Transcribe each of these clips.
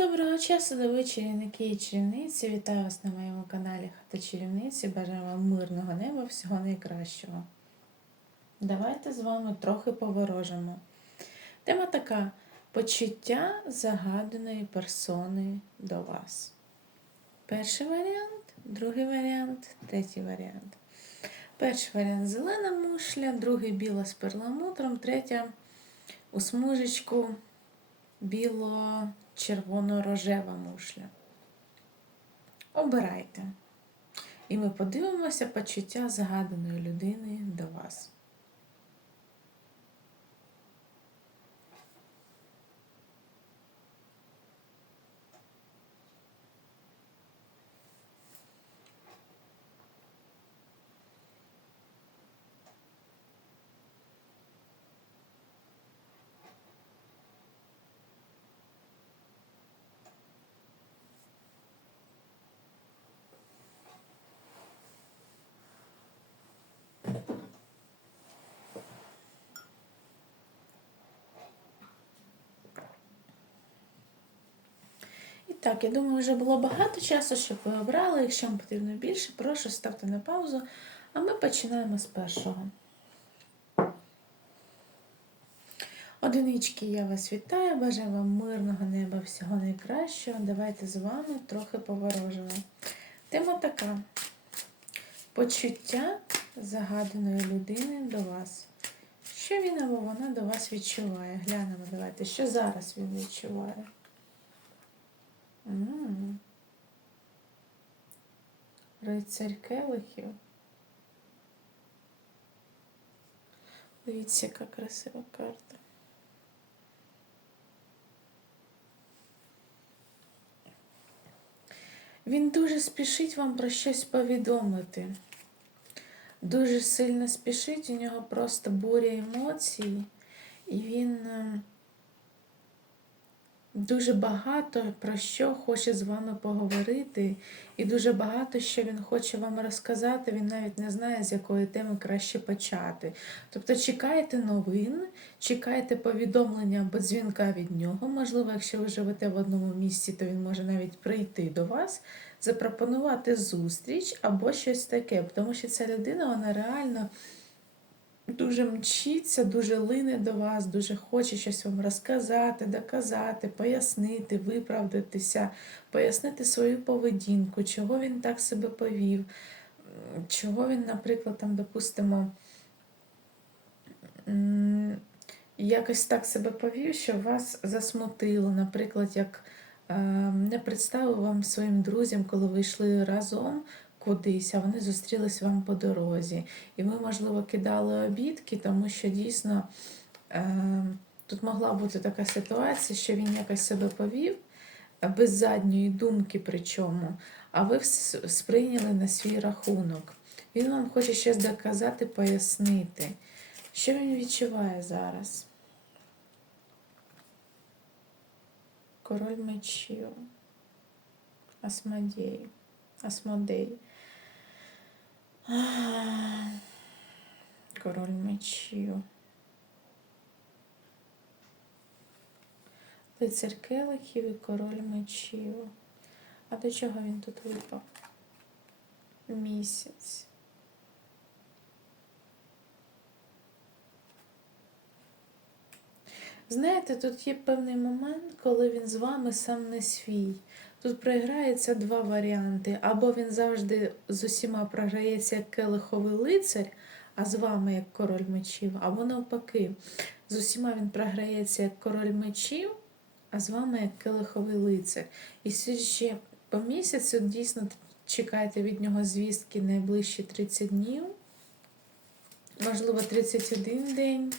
Доброго часу доби чарівники і чарівниці. Вітаю вас на моєму каналі Хата Чарівниці. Бажаю вам мирного неба, всього найкращого. Давайте з вами трохи поворожимо. Тема така: почуття загаданої персони до вас. Перший варіант, другий варіант, третій варіант. Перший варіант зелена мушля, другий біла з перламутром, третя у смужечку біло-червоно-рожева мушля. Обирайте. І ми подивимося почуття згаданої людини до вас. І так, я думаю, вже було багато часу, щоб ви обрали. Якщо вам потрібно більше, прошу ставте на паузу. А ми починаємо з першого. Одинички, я вас вітаю, бажаю вам мирного неба, всього найкращого. Давайте з вами трохи поворожимо. Тема така: почуття загаданої людини до вас. Що він або вона до вас відчуває? Глянемо, давайте, що зараз він відчуває. Рицарь келихів. Дивіться, яка красива карта. Він дуже спішить вам про щось повідомити. Дуже сильно спішить, у нього просто буря емоцій, і він е, дуже багато про що хоче з вами поговорити, і дуже багато що він хоче вам розказати. Він навіть не знає, з якої теми краще почати. Тобто чекайте новин, чекайте повідомлення або дзвінка від нього. Можливо, якщо ви живете в одному місці, то він може навіть прийти до вас, запропонувати зустріч або щось таке. Тому що ця людина, вона реально дуже мчиться, дуже лине до вас, дуже хоче щось вам розказати, доказати, пояснити, виправдатися, пояснити свою поведінку, чого він так себе повів, чого він, наприклад, там, допустимо, якось так себе повів, що вас засмутило, наприклад, як е, не представив вам своїм друзям, коли ви йшли разом кудись, а вони зустрілись вам по дорозі. І ви, можливо, кидали обідки, тому що дійсно е, тут могла бути така ситуація, що він якось себе повів без задньої думки, причому, а ви сприйняли на свій рахунок. Він вам хоче щось доказати, пояснити. Що він відчуває зараз? Король мечів. Асмодей. Асмодей. Король мечів. Лицар келихів і король мечів. А до чого він тут випав? Місяць. Знаєте, тут є певний момент, коли він з вами сам не свій. Тут проіграється два варіанти. Або він завжди з усіма програється як келиховий лицар, а з вами як король мечів, або навпаки, з усіма він програється як король мечів, а з вами як келиховий лицар. І ще по місяцю дійсно чекайте від нього звістки найближчі 30 днів, можливо, 31 день.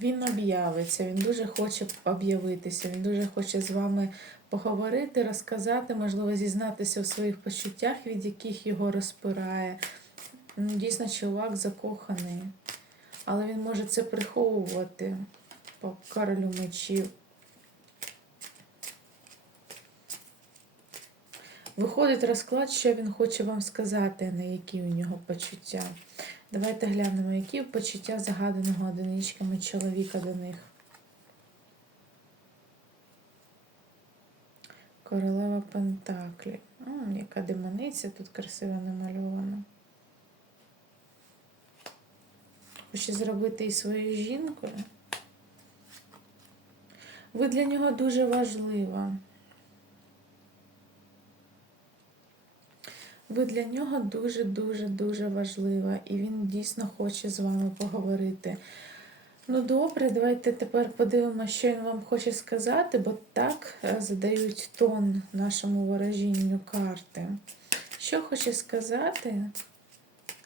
Він об'явиться, він дуже хоче об'явитися, він дуже хоче з вами поговорити, розказати, можливо, зізнатися в своїх почуттях, від яких його розпирає. Ну, Дійсно, чоловік закоханий, але він може це приховувати по королю мечів. Виходить розклад, що він хоче вам сказати, на які у нього почуття. Давайте глянемо, які почуття загаданого одиничками чоловіка до них. Королева Пентаклі. М, яка демониця тут красиво намальована. Хоче зробити і своєю жінкою. Ви для нього дуже важлива. Ви для нього дуже-дуже-дуже важлива, і він дійсно хоче з вами поговорити. Ну, добре, давайте тепер подивимося, що він вам хоче сказати, бо так е, задають тон нашому ворожінню карти. Що хоче сказати?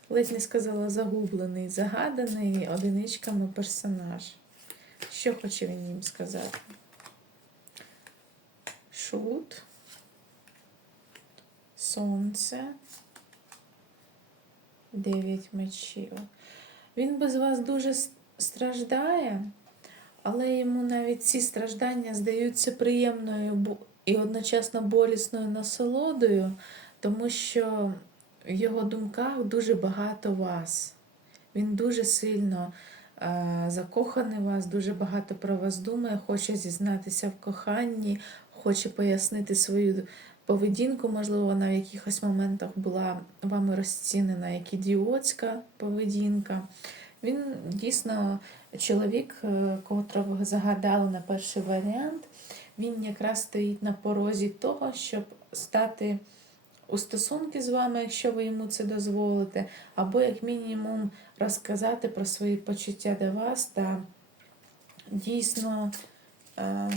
Ледь не сказала загублений, загаданий одиничками персонаж. Що хоче він їм сказати? Шут, сонце, дев'ять мечів. Він без вас дуже страждає, але йому навіть ці страждання здаються приємною і одночасно болісною насолодою, тому що в його думках дуже багато вас. Він дуже сильно е, закоханий вас, дуже багато про вас думає, хоче зізнатися в коханні, хоче пояснити свою поведінку, можливо, вона в якихось моментах була вами розцінена як ідіотська поведінка. Він дійсно чоловік, е, котрого загадали на перший варіант, він якраз стоїть на порозі того, щоб стати у стосунки з вами, якщо ви йому це дозволите, або як мінімум розказати про свої почуття до вас та дійсно е,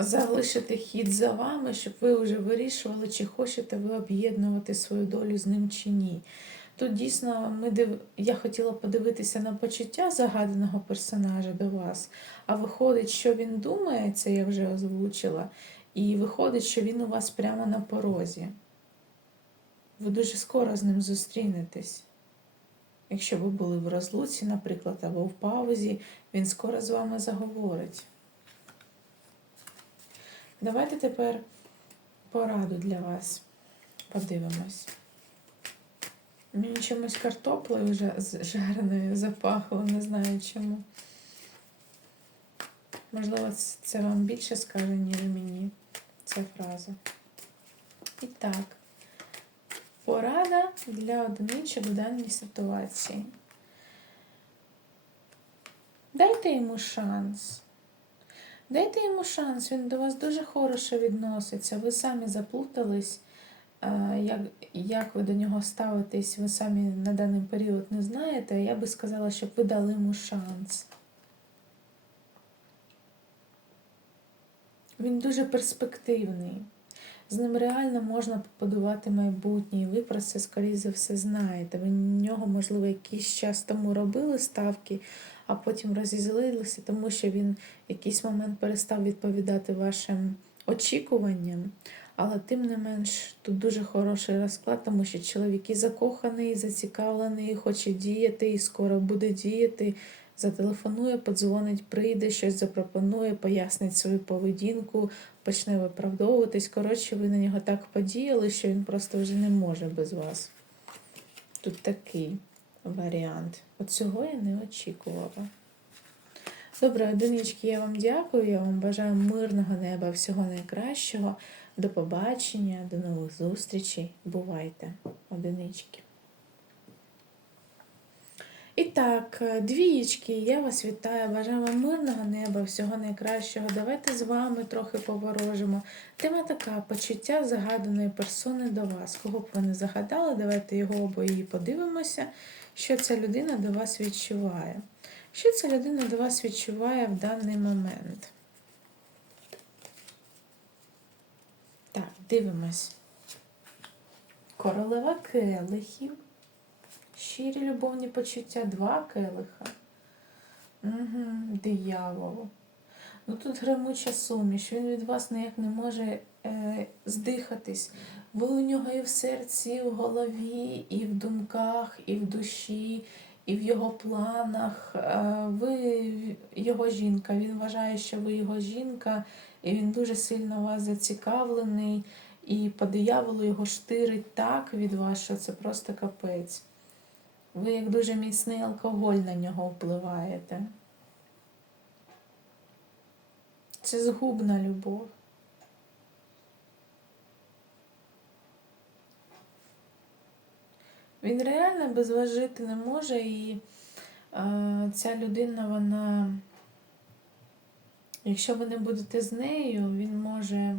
залишити хід за вами, щоб ви вже вирішували, чи хочете ви об'єднувати свою долю з ним чи ні. Тут дійсно ми див... я хотіла подивитися на почуття загаданого персонажа до вас, а виходить, що він думає, це я вже озвучила, і виходить, що він у вас прямо на порозі. Ви дуже скоро з ним зустрінетесь. Якщо ви були в розлуці, наприклад, або в паузі, він скоро з вами заговорить. Давайте тепер пораду для вас подивимось. Мені чомусь картоплею вже з жареною запахло, не знаю чому. Можливо, це вам більше скаже, ніж мені ця фраза. І так, порада для одиничок в даній ситуації. Дайте йому шанс. Дайте йому шанс, він до вас дуже хороше відноситься. Ви самі заплутались, як, як ви до нього ставитесь, ви самі на даний період не знаєте. Я би сказала, щоб ви дали йому шанс. Він дуже перспективний. З ним реально можна побудувати майбутнє, і ви про це, скоріше за все, знаєте. Ви на нього, можливо, якийсь час тому робили ставки, а потім розізлилися, тому що він в якийсь момент перестав відповідати вашим очікуванням. Але тим не менш, тут дуже хороший розклад, тому що чоловік і закоханий, і зацікавлений, і хоче діяти, і скоро буде діяти. Зателефонує, подзвонить, прийде, щось запропонує, пояснить свою поведінку, почне виправдовуватись. Коротше, ви на нього так подіяли, що він просто вже не може без вас. Тут такий варіант. От цього я не очікувала. Добре, одинички, я вам дякую. Я вам бажаю мирного неба, всього найкращого. До побачення, до нових зустрічей. Бувайте, одинички. І так, двієчки, я вас вітаю. Бажаю вам мирного неба, всього найкращого. Давайте з вами трохи поворожимо. Тема така: почуття загаданої персони до вас. Кого б ви не загадали, давайте його або її подивимося, що ця людина до вас відчуває. Що ця людина до вас відчуває в даний момент? Так, дивимось. Королева келихів. Щирі любовні почуття, два келиха. Угу, диявол. Ну тут гремуча суміш, він від вас ніяк не може е, здихатись. Ви у нього і в серці, і в голові, і в думках, і в душі, і в його планах. Е, ви його жінка. Він вважає, що ви його жінка, і він дуже сильно вас зацікавлений. І по дияволу його штирить так від вас, що це просто капець. Ви як дуже міцний алкоголь на нього впливаєте. Це згубна любов. Він реально без вас жити не може, і е, ця людина, вона, якщо ви не будете з нею, він може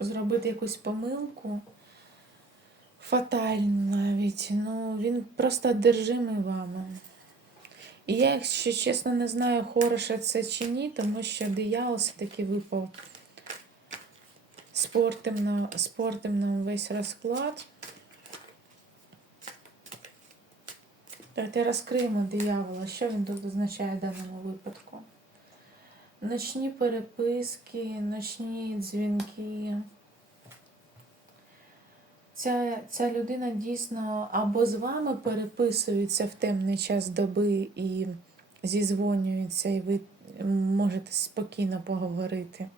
зробити якусь помилку, фатальну навіть. Ну, він просто одержимий вами. І я, якщо чесно, не знаю, хороше це чи ні, тому що диявол все-таки випав. Спортим нам весь розклад. Давайте розкриємо диявола. Що він тут означає в даному випадку? Ночні переписки, ночні дзвінки. Ця, ця людина дійсно або з вами переписується в темний час доби і зізвонюється, і ви можете спокійно поговорити.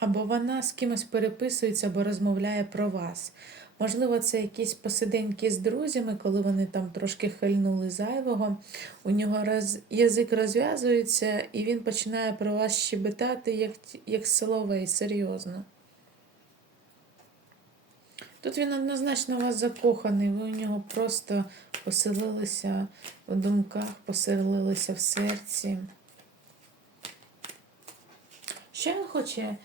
Або вона з кимось переписується або розмовляє про вас. Можливо, це якісь посиденьки з друзями, коли вони там трошки хильнули зайвого. У нього роз... язик розв'язується, і він починає про вас щебетати, як, як соловей, серйозно. Тут він однозначно у вас закоханий, ви у нього просто поселилися в думках, поселилися в серці. Що він хоче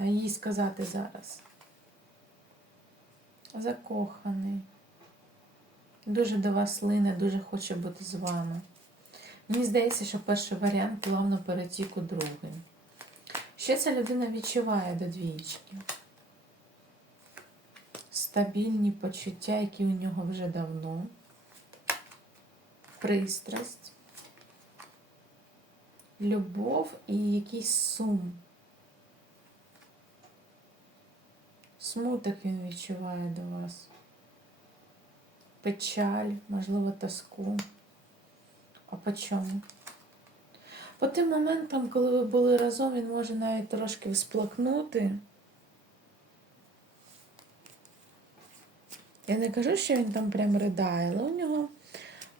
е, їй сказати зараз? Закоханий. Дуже до вас лине, дуже хоче бути з вами. Мені здається, що перший варіант плавно перетік у другий. Що ця людина відчуває до двічки? Стабільні почуття, які у нього вже давно. Пристрасть, любов і якийсь сум. Смуток він відчуває до вас. Печаль, можливо, тоску. А по чому? По тим моментам, коли ви були разом, він може навіть трошки всплакнути. Я не кажу, що він там прям ридає, але у нього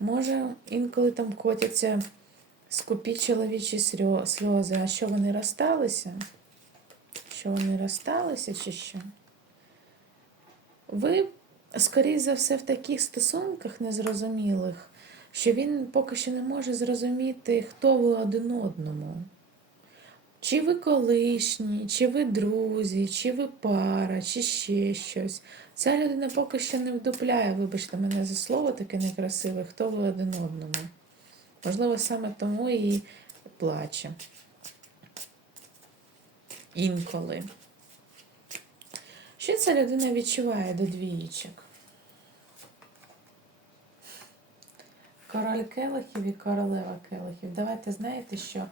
може інколи там котяться скупі чоловічі сльози. А що вони розсталися? Що вони розсталися чи що? Ви, скоріше за все, в таких стосунках незрозумілих, що він поки що не може зрозуміти, хто ви один одному. Чи ви колишні, чи ви друзі, чи ви пара, чи ще щось. Ця людина поки що не вдупляє, вибачте мене за слово таке некрасиве, хто ви один одному. Можливо, саме тому і плаче. Інколи. Що ця людина відчуває до двієчок? Король келихів і королева келихів. Давайте знаєте, що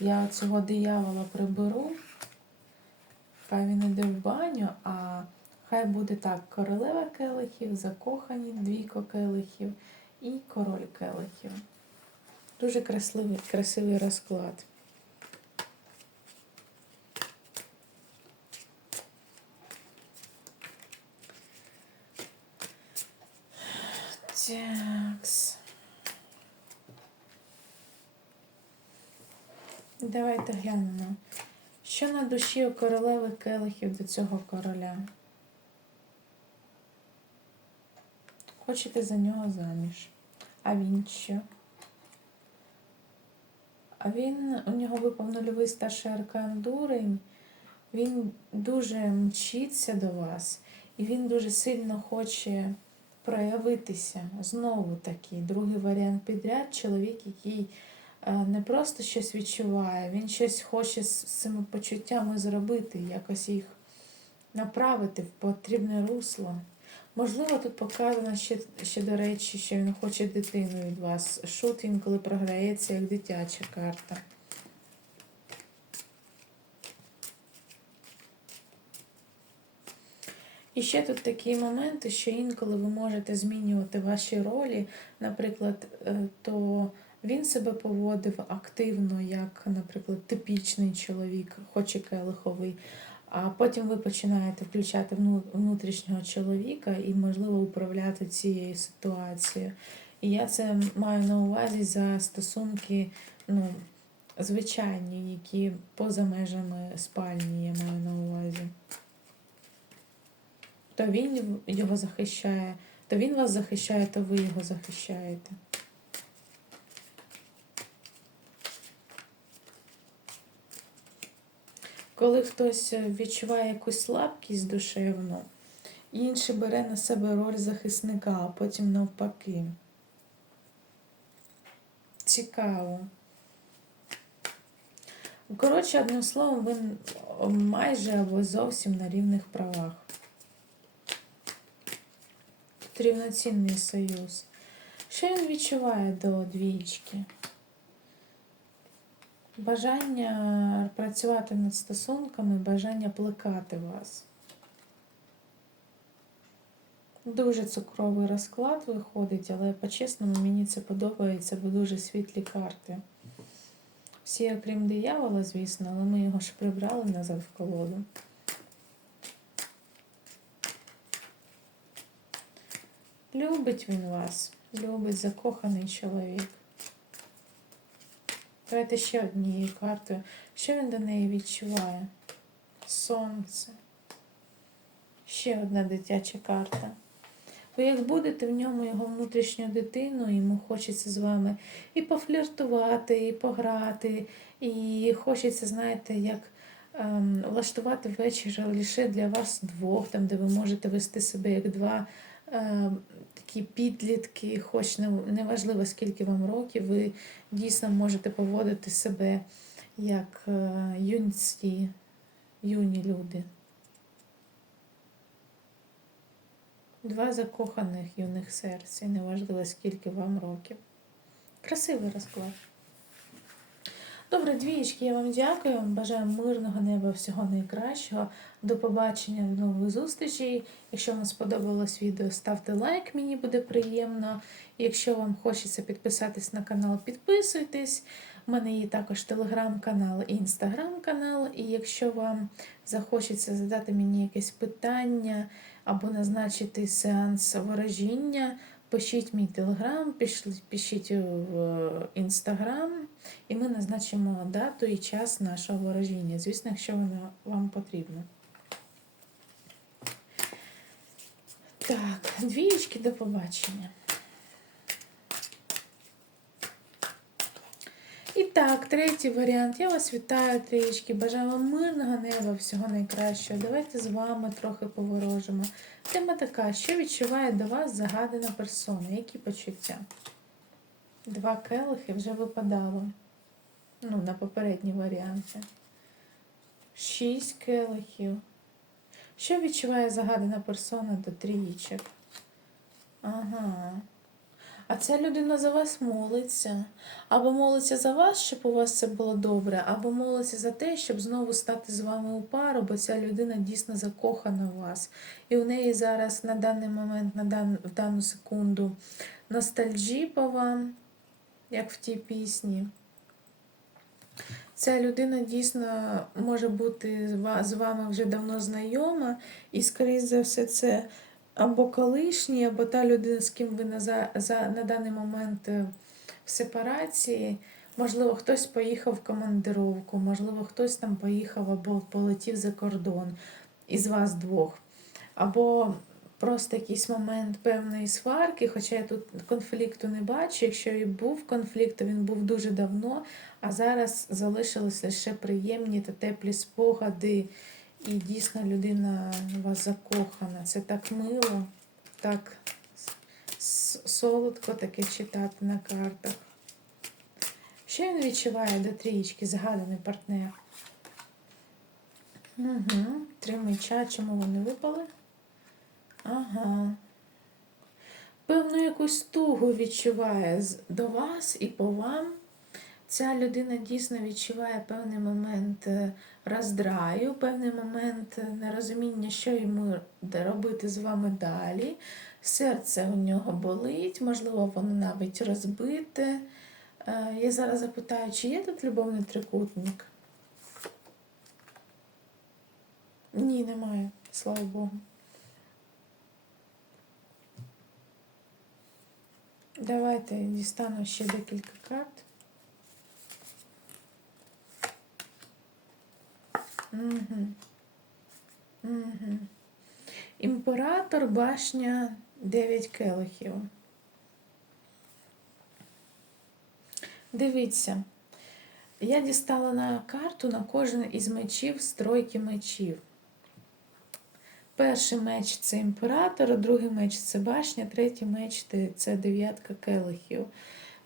я цього диявола приберу. Хай він іде в баню, а хай буде так: королева келихів, закохані двійко келихів і король келихів. Дуже красивий, красивий розклад. Такс. Давайте глянемо. Що на душі у королеви келихів до цього короля? Хочете за нього заміж. А він що? А він, у нього випав нульовий старший аркан дурень. Він дуже мчиться до вас, і він дуже сильно хоче проявитися. Знову таки, другий варіант підряд, чоловік, який е, не просто щось відчуває, він щось хоче з цими почуттями зробити, якось їх направити в потрібне русло. Можливо, тут показано ще, ще до речі, що він хоче дитину від вас. Шут інколи програється як дитяча карта. І ще тут такі моменти, що інколи ви можете змінювати ваші ролі. Наприклад, е, то він себе поводив активно, як, наприклад, типічний чоловік, хоч і келиховий. А потім ви починаєте включати внутрішнього чоловіка і, можливо, управляти цією ситуацією. І я це маю на увазі за стосунки, ну, звичайні, які поза межами спальні я маю на увазі. То він його захищає, то він вас захищає, то ви його захищаєте. Коли хтось відчуває якусь слабкість душевну, інший бере на себе роль захисника, а потім навпаки. Цікаво. Коротше, одним словом, ви майже або зовсім на рівних правах. Рівноцінний союз. Що він відчуває до двічки? Бажання працювати над стосунками, бажання плекати вас. Дуже цукровий розклад виходить, але по-чесному мені це подобається, бо дуже світлі карти. Всі, окрім диявола, звісно, але ми його ж прибрали назад в колоду. Любить він вас, любить закоханий чоловік. Давайте ще однією картою. Що він до неї відчуває? Сонце. Ще одна дитяча карта. Ви як будете в ньому його внутрішню дитину, йому хочеться з вами і пофліртувати, і пограти, і хочеться, знаєте, як ем, влаштувати вечір лише для вас двох, там, де ви можете вести себе як два ем, такі підлітки, хоч неважливо, скільки вам років, ви дійсно можете поводити себе як е, юнці, юні люди. Два закоханих юних серця, неважливо, скільки вам років. Красивий розклад. Добре, двієчки, я вам дякую. Бажаю мирного неба, всього найкращого. До побачення, до нових зустрічей. Якщо вам сподобалось відео, ставте лайк, мені буде приємно. Якщо вам хочеться підписатись на канал, підписуйтесь. У мене є також телеграм-канал і інстаграм-канал. І якщо вам захочеться задати мені якесь питання або назначити сеанс ворожіння, пишіть мій телеграм, пишіть в інстаграм, і ми назначимо дату і час нашого ворожіння. Звісно, якщо воно вам потрібно. Так, двієчки, до побачення. І так, третій варіант. Я вас вітаю, трієчки. Бажаю вам мирного неба, всього найкращого. Давайте з вами трохи поворожимо. Тема така, що відчуває до вас загадана персона? Які почуття? Два келихи вже випадало. Ну, на попередні варіанти. Шість келихів. Що відчуває загадана персона до трієчок? Ага. А ця людина за вас молиться. Або молиться за вас, щоб у вас все було добре, або молиться за те, щоб знову стати з вами у пару, бо ця людина дійсно закохана в вас. І у неї зараз на даний момент, на дан, в дану секунду, ностальджі по вам, як в тій пісні. Ця людина дійсно може бути з вами вже давно знайома, і, скоріш за все, це або колишній, або та людина, з ким ви на, за, за, на даний момент е, в сепарації. Можливо, хтось поїхав в командировку, можливо, хтось там поїхав або полетів за кордон із вас двох. Або просто якийсь момент певної сварки, хоча я тут конфлікту не бачу. Якщо і був конфлікт, то він був дуже давно, а зараз залишилися лише приємні та теплі спогади. І дійсно людина вас закохана. Це так мило, так солодко таке читати на картах. Що він відчуває до трієчки, згаданий партнер? Угу. Три меча, чому вони випали? Ага. Певну якусь тугу відчуває до вас і по вам. Ця людина дійсно відчуває певний момент е, роздраю, певний момент нерозуміння, що йому робити з вами далі. Серце у нього болить, можливо, воно навіть розбите. Е, я зараз запитаю, чи є тут любовний трикутник? Ні, немає, слава Богу. Давайте дістану ще декілька карт. Угу. Угу. Імператор, башня, 9 келихів. Дивіться, я дістала на карту на кожен із мечів з тройки мечів. Перший меч це імператор, другий меч це башня, третій меч це дев'ятка келихів.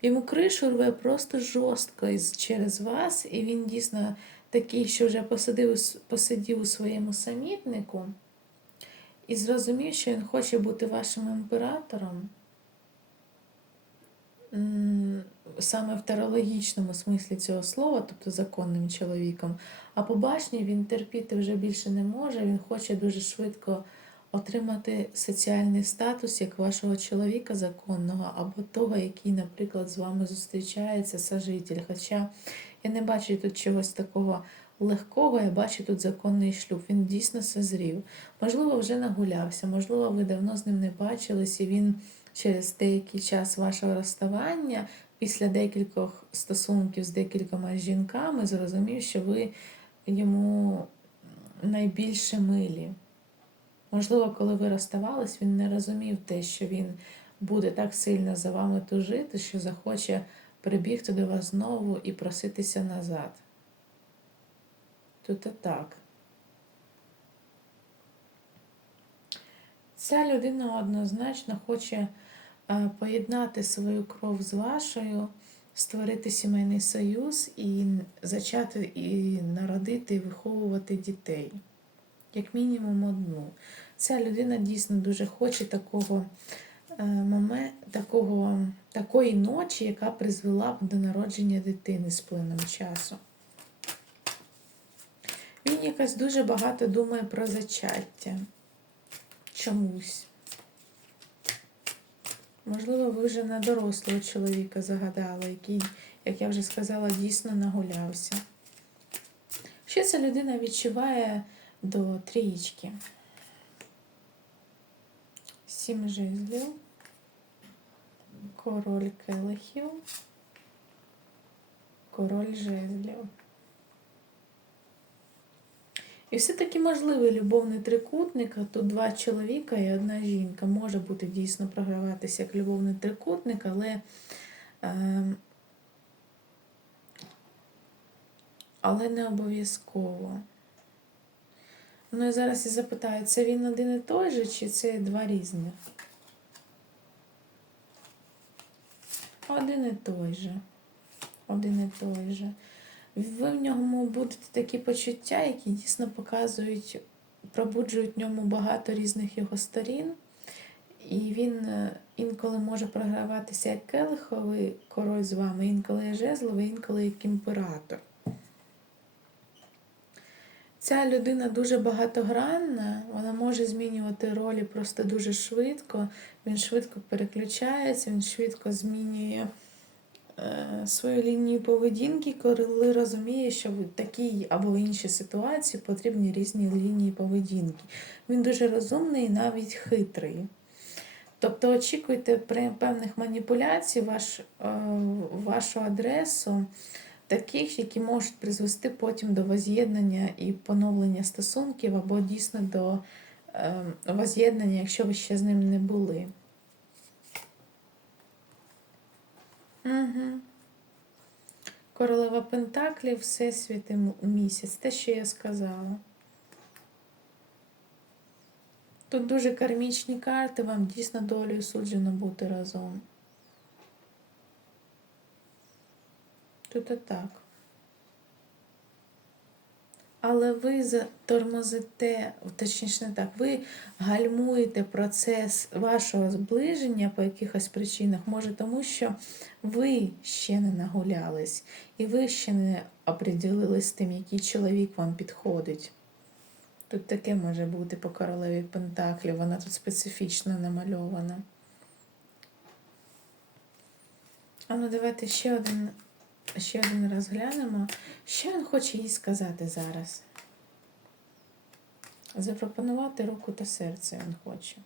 Йому кришу рве просто жорстко через вас, і він дійсно такий, що вже с- посидів у своєму самітнику і зрозумів, що він хоче бути вашим імператором. Саме в терологічному смислі цього слова, тобто законним чоловіком. А по башні він терпіти вже більше не може, він хоче дуже швидко отримати соціальний статус як вашого чоловіка законного, або того, який, наприклад, з вами зустрічається сожитель. Хоча я не бачу тут чогось такого легкого, я бачу тут законний шлюб. Він дійсно созрів. Можливо, вже нагулявся, можливо, ви давно з ним не бачились, і він через деякий час вашого розставання, після декількох стосунків з декількома жінками, зрозумів, що ви йому найбільше милі. Можливо, коли ви розставались, він не розумів те, що він буде так сильно за вами тужити, що захоче прибігти до вас знову і проситися назад. Тут і так. Ця людина однозначно хоче поєднати свою кров з вашою, створити сімейний союз і зачати і народити, і виховувати дітей. Як мінімум одну. Ця людина дійсно дуже хоче такого е, такого, такої ночі, яка призвела б до народження дитини з плином часу. Він якось дуже багато думає про зачаття. Чомусь. Можливо, ви вже на дорослого чоловіка загадали, який, як я вже сказала, дійсно нагулявся. Що ця людина відчуває до трієчки? Сім жезлів, король келихів, король жезлів. І все-таки можливий любовний трикутник, а тут два чоловіка і одна жінка. Може бути дійсно програватися як любовний трикутник, але, е, але не обов'язково. Ну, я зараз і запитаю, це він один і той же, чи це два різних? Один і той же. Один і той же. Ви в ньому будете такі почуття, які дійсно показують, пробуджують в ньому багато різних його сторін. І він е, інколи може програватися як келиховий король з вами, інколи як жезловий, інколи як імператор. Ця людина дуже багатогранна, вона може змінювати ролі просто дуже швидко. Він швидко переключається, він швидко змінює свою лінію поведінки, коли розуміє, що в такій або іншій ситуації потрібні різні лінії поведінки. Він дуже розумний і навіть хитрий. Тобто очікуйте певних маніпуляцій ваш, е, вашу адресу, таких, які можуть призвести потім до воз'єднання і поновлення стосунків, або дійсно до е, воз'єднання, якщо ви ще з ним не були. Угу. Королева Пентаклів, Всесвіт і місяць. Те, що я сказала. Тут дуже кармічні карти, вам дійсно долею суджено бути разом. Тут і так. Але ви затормозите, точніше не так, ви гальмуєте процес вашого зближення по якихось причинах, може тому, що ви ще не нагулялись, і ви ще не оприділились з тим, який чоловік вам підходить. Тут таке може бути по королеві Пентаклів, вона тут специфічно намальована. А ну давайте ще один, ще один раз глянемо. Що він хоче їй сказати зараз? Запропонувати руку та серце він хоче.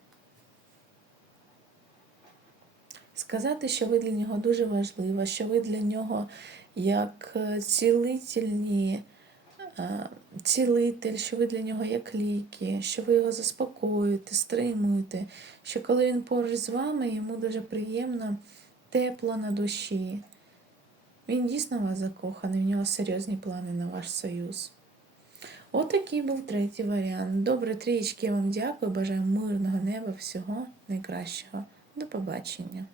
Сказати, що ви для нього дуже важлива, що ви для нього як е, цілительні е, цілитель, що ви для нього як ліки, що ви його заспокоюєте, стримуєте, що коли він поруч з вами, йому дуже приємно, тепло на душі. Він дійсно вас закоханий, в нього серйозні плани на ваш союз. Отакий був третій варіант. Добре, трієчки, я вам дякую. Бажаю мирного неба, всього найкращого. До побачення.